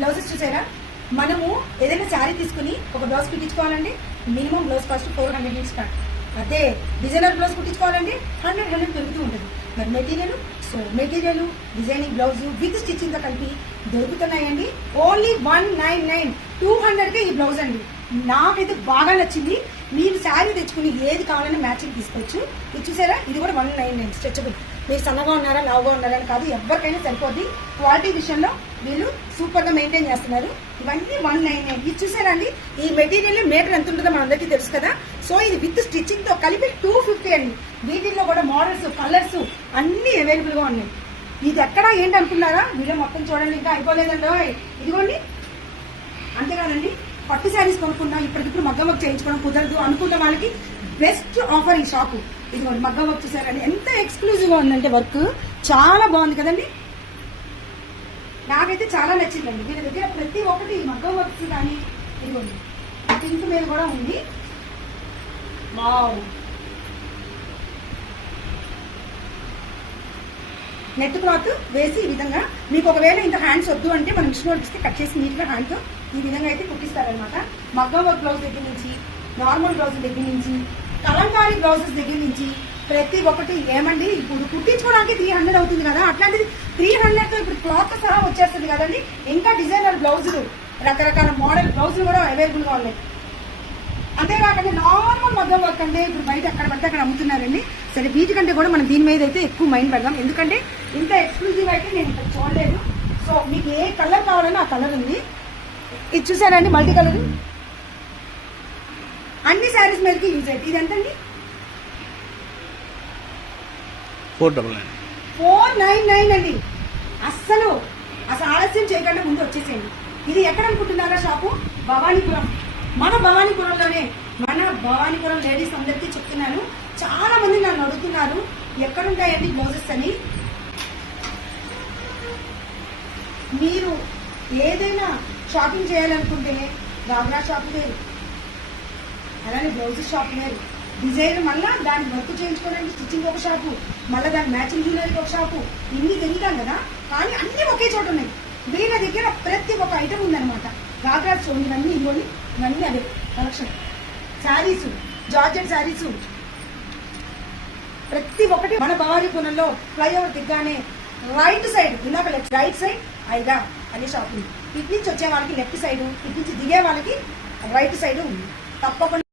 Blouses చూసారా? మనము ఏదైనా శారీ తీసుకుని ఒక బ్లౌజ్ కుట్టించుకోవాలండి, మినిమం బ్లౌజ్ కాస్ట్ 400 నుంచి స్టార్ట్. అదే డిజైనర్ బ్లౌజ్ కుట్టించుకోవాలండి 100 పెరుగుతూ ఉంటుంది. మరి material designing blouse with stitching తో కలిపి దొరుకుతున్నాయండి. ఓన్లీ 199, 200కే ఈ బ్లౌజ్ అండి. నాకైతే బాగా నచ్చింది. మీరు శారీ తెచ్చుకుని ఏది కావాలన్నా మ్యాచింగ్ తీసుకోవచ్చు. ఇది చూసారా? ఇది కూడా 199 స్ట్రెచబుల్. మీరు సన్నగా ఉన్నారా లావుగా ఉన్నారా అని కాదు, ఎవరికైనా సరిపోద్ది. క్వాలిటీ విషయంలో వీళ్ళు సూపర్ గా మెయింటైన్ చేస్తున్నారు. ఇవన్నీ 199. ఇది చూసారా అండి? ఈ మెటీరియల్ మీటర్ ఎంత ఉంటుందో మనందరికీ తెలుసు కదా. సో ఇది విత్ స్టిచ్చింగ్ తో కలిపి 250 అండి. వీటిల్లో కూడా మోడల్స్, కలర్స్ అన్ని అవైలబుల్ గా ఉన్నాయి. ఇది ఎక్కడ ఏంటి అనుకున్నారా? వీడియో మొత్తం చూడండి, ఇంకా అయిపోలేదండి. ఇదిగోండి. అంతేకాదండి, పట్టు శారీస్ కొనుక్కున్నా ఇప్పటికిప్పుడు మగ్గం వర్క్ చేయించుకోవడం కుదరదు అనుకున్న వాళ్ళకి బెస్ట్ ఆఫర్ ఈ షాపు. ఇదిగోండి, మగ్గం వర్క్ చూసారండి ఎంత ఎక్స్క్లూజివ్ గా ఉందంటే వర్క్ చాలా బాగుంది కదండి. నాకైతే చాలా నచ్చిందండి. వీళ్ళ దగ్గర ప్రతి ఒక్కటి మగ్గం వర్క్స్ కానీ, ఇదిగోండి పింక్ మీద కూడా ఉంది. వావ్, నెట్ క్లాత్ వేసి ఈ విధంగా మీకు ఒకవేళ ఇంత హ్యాండ్స్ వద్దు అంటే మనం మిషన్ ఇస్తే కట్ చేసి నీట్ గా హ్యాండ్ తో ఈ విధంగా అయితే కుట్టిస్తారనమాట. మగ్గం వర్క్ బ్లౌజ్ దగ్గర నుంచి, నార్మల్ బ్లౌజ్ దగ్గర నుంచి, కలంకారీ బ్లౌజెస్ దగ్గర నుంచి ప్రతి ఒక్కటి ఏమండి ఇప్పుడు కుట్టించుకోవడానికి 300 అవుతుంది కదా, అట్లాంటిది 300తో ఇప్పుడు క్లాత్ సహా వచ్చేస్తుంది కదండి. ఇంకా డిజైనర్ బ్లౌజులు, రకరకాల మోడల్ బ్లౌజులు కూడా అవైలబుల్ గా ఉన్నాయి. అంతేకాకుండా నార్మల్ మగ్గం వర్క్ అంటే ఇప్పుడు బయట అక్కడ పడితే అక్కడ అమ్ముతున్నారండి. సరే, వీటికంటే కూడా మనం దీని మీద అయితే ఎక్కువ మైండ్ పెడదాం, ఎందుకంటే ఇంత ఎక్స్క్లూజివ్ అయితే నేను ఇక్కడ చూడలేదు. సో మీకు ఏ కలర్ కావాలన్నా ఆ కలర్ ఉంది. ఇది చూసారండి, మల్టీ కలర్ అన్ని శారీస్ మీదకి యూజ్ అయితే. ఇది ఎంతండి? 499 అండి. అస్సలు ఆలస్యం చేయకుండా ముందు వచ్చేసేయండి. ఇది ఎక్కడ అనుకుంటున్నారా షాపు? భవానీపురం. మన భవానీపురంలోనే, మన భవానీపురం లేడీస్ అందరికీ చెప్తున్నాను. చాలా మంది నన్ను అడుగుతున్నారు ఎక్కడుంటాయండి బ్లౌజెస్ అని. మీరు ఏదైనా షాపింగ్ చేయాలనుకుంటే గాగ్రా షాప్ వేరు, అలానే బ్లౌజెస్ షాప్ వేరు, డిజైన్ మళ్ళా దానికి వర్క్ చేయించుకోవడానికి స్టిచ్చింగ్ ఒక షాపు, మళ్ళీ దాని మ్యాచింగ్ జ్యువెలరీ ఒక షాపు. ఇన్ని తిరుగుతాం కదా, కానీ అన్ని ఒకే చోట ఉన్నాయి. వీళ్ళ దగ్గర ప్రతి ఒక్క ఐటమ్ ఉందన్నమాట. గాగ్రా చూడండి, ఇవన్నీ అదే కలెక్షన్. శారీస్, జార్జెట్ శారీస్ ప్రతి ఒక్కటి మన భవానీపురంలో ఫ్లైఓవర్ దిగ్గానే రైట్ సైడ్, ఇందాక రైట్ సైడ్ ఐదా అనే షాప్ ఉంది. ఇటు నుంచి వచ్చే వాళ్ళకి లెఫ్ట్ సైడ్, ఇటు నుంచి దిగే వాళ్ళకి రైట్ సైడ్ ఉంది. తప్పకుండా